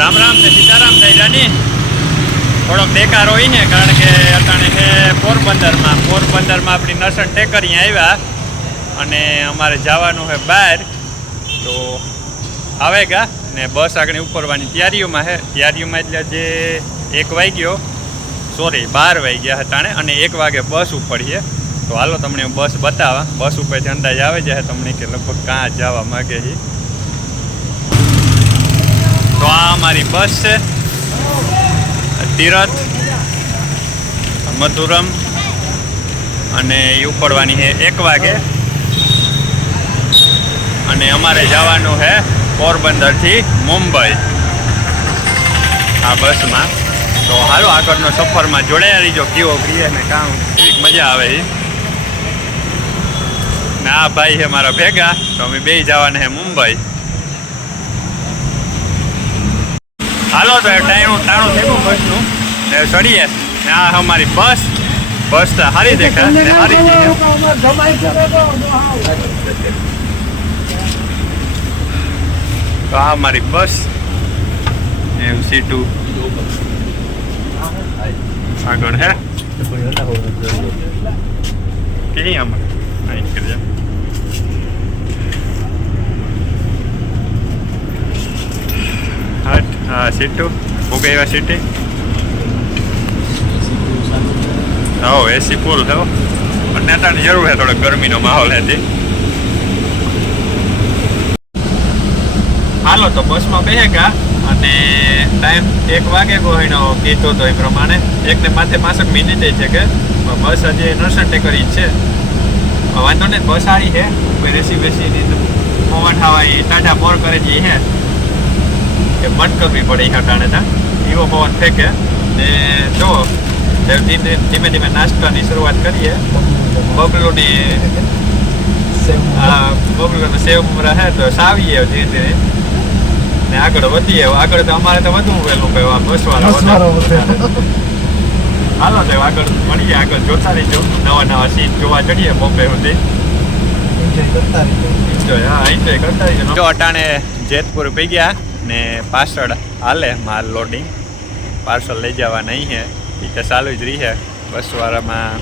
રામ રામ ને સીતારામ દૈરાની થોડોક બેકાર હોય ને, કારણ કે અટાણે છે પોરબંદરમાં આપણી નસણ ટેકરી આવ્યા અને અમારે જવાનું છે બહાર, તો આવેગા ને બસ આગળ ઉપરવાની તૈયારીઓમાં એટલે જે 1 વાગ્યો 12 વાગ્યા અટાણે અને 1 વાગે બસ ઉપડીએ. તો હાલો તમને બસ બતાવવા, બસ ઉપરથી અંદાજ આવે જાય તમને કે લગભગ કાં જવા માગે છે. તો આ અમારી બસ છે, તીરથ મધુરમ, અને એ ઉપડવાની છે 1 વાગે અને અમારે જવાનું છે પોરબંદરથી મુંબઈ આ બસમાં. તો હાલો આગળનો સફરમાં જોડાયા રહીજો, કેવો પ્રિય ને કામ કેવી મજા આવે છે. ને આ ભાઈ છે મારા ભેગા, તો અમે બે જવાના છે મુંબઈ. હાલો તો ટાણું થઈ ગયું બસનું ને ચડીએ ને આ અમારી બસ તો સારી દેખાય ને સારી તો આ અમારી બસ એમ સીટું આગળ હે કે અમારે કરી હા સીટું ભૂગે એવા સીટી હો એસી ફૂલ થયો અને અત્યારે જરૂર છે, થોડો ગરમીનો માહોલ હતી. હાલો તો બસમાં બેસે ગયા અને ટાઈમ 1 વાગે કોઈનો કીધો તો એ પ્રમાણે 1 ને 65 મિનિટે છે કે બસ હજી નરસણ ટેકરી છે. વાંધો નહીં, બસ સારી છે, કોઈ રેસી બેસીની પવન હવા એ ટાઢા મોર કરે છે હે કે મન કરવી પડે એ હટાણે તા એવો પવન ફેંકે ને જો ધીમે ધીમે નાસ્તાની શરૂઆત કરીએ. બબલુની સેવ રહે તો સાવીએ ધીરે ધીરે ને આગળ વધીએ. આગળ તો અમારે તો વધુ વહેલું કહ્યું આ બસવાળા. હાલો તો આગળ મળીએ, આગળ જોતા રહીજો, નવા સીન જોવા ચડીએ બોમ્બે સુધી. એન્જોય કરતા રહીજો. જો અટાણે જેતપુર પી ગયા ને પાછળ હાલે માલ લોડિંગ, પાર્સલ લઈ જવા નહીં હે એ તો ચાલુ જ રહી છે બસવાળામાં,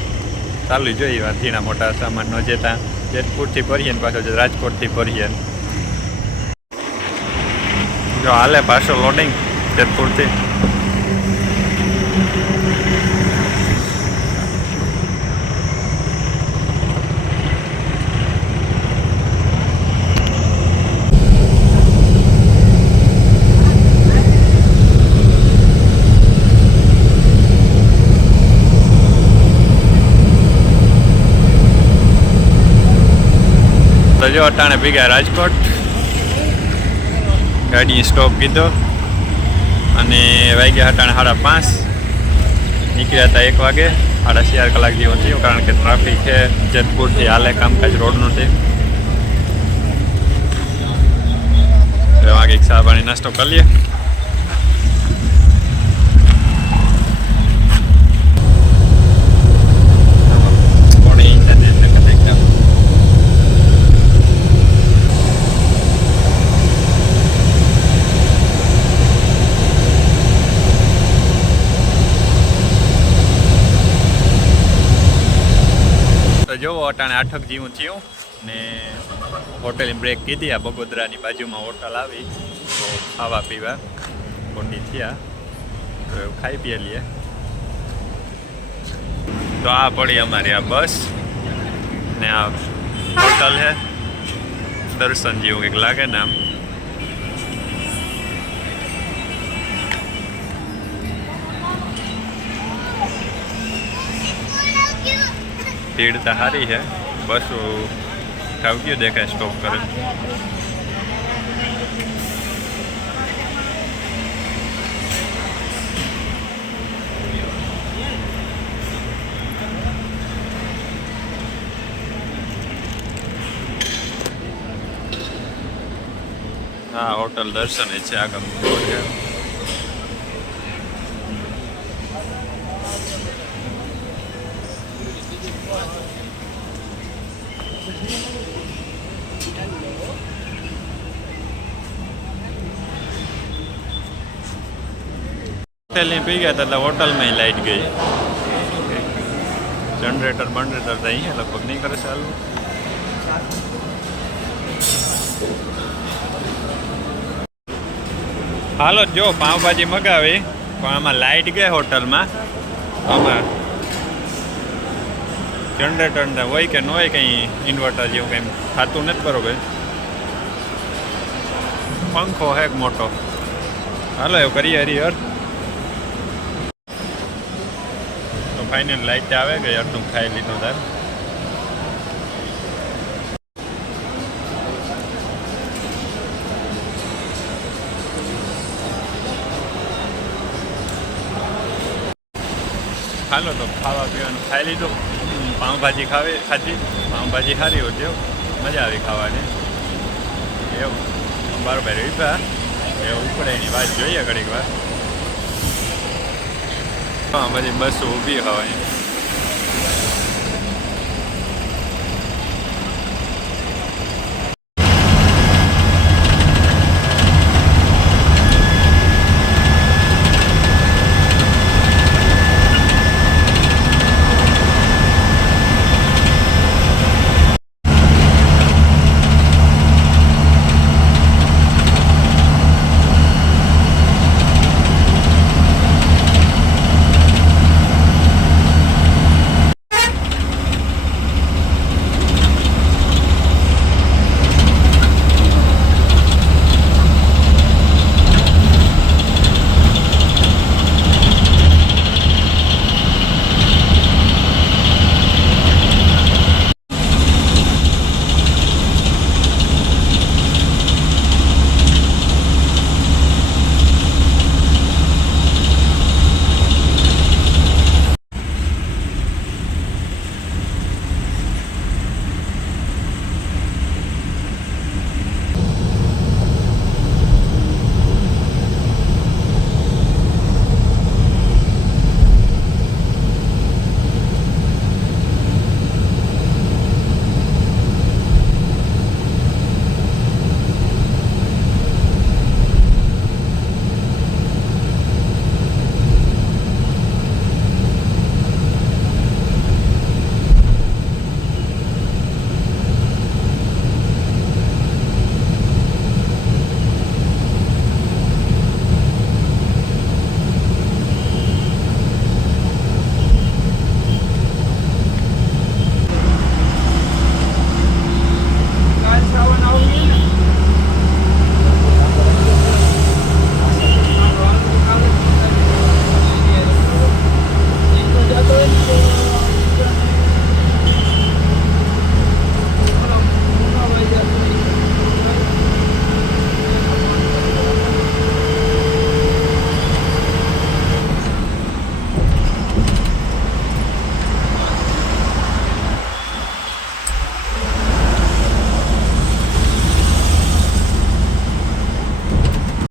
ચાલુ જ જોઈએ ઝીણા મોટા સામાન ન જતા જેતપુરથી ભરીએ ને પાછો રાજકોટથી ભરીએ. જો હાલે પાછળ લોડિંગ જેતપુરથી. જો અટાણે ભીગા રાજકોટ, ગાડી સ્ટોપ કીધો અને વાગ્યા અટાણે 5:30, નીકળ્યા હતા 1 વાગે, 4.5 કલાક જેવો થયો, કારણ કે ટ્રાફિક છે જેતપુરથી હાલે કામકાજ રોડનું છે. વાગે ચા પાણી નાસ્તો કરી લઈએ. જોવો અટાણે 8 જેવું થયું ને હોટેલ બ્રેક કીધી. આ બગોદરાની બાજુમાં હોટલ આવી તો ખાવા પીવા કોટી થયા, તો એવું ખાઈ પીએ લઈએ. તો આ પડી અમારી આ બસ ને આ હોટલ છે, દર્શન જેવું કંઈક લાગે ને આમ. ભીડ તો સારી છે, બસો ઠાવક્યું દેખાય સ્ટોપ કરે. હા હોટલ દર્શન છે આગળ. હોટેલની પી ગયા હતા એટલે હોટલમાં લાઇટ ગઈ. જનરેટર બંડરેટર તો અહીંયા લગભગ નહીં કરે ચાલુ. હાલો જો પાવભાજી મગાવી પણ આમાં લાઇટ ગઈ હોટલમાં. આમાં જનરેટર હોય કે ન હોય કંઈ ઇન્વર્ટર જેવું કંઈ થતું નથી બરોબર. પંખો હે મોટો. હાલો એવું કરીએ હરિહર. તો ફાઇનલ લાઇટ આવે ગઈ અડધું ખાઈ લીધું તાર. હાલો તો ખાવા પીવાનું ખાઈ લીધું. પાઉંભાજી ખાધી. પાઉંભાજી સારી હોતી મજા આવી ખાવાની. એવું બરોબર રીપા એવું ઉપડે એની વાત જોઈએ ઘડીક વાર. હા પછી બસ ઊભી હવાની.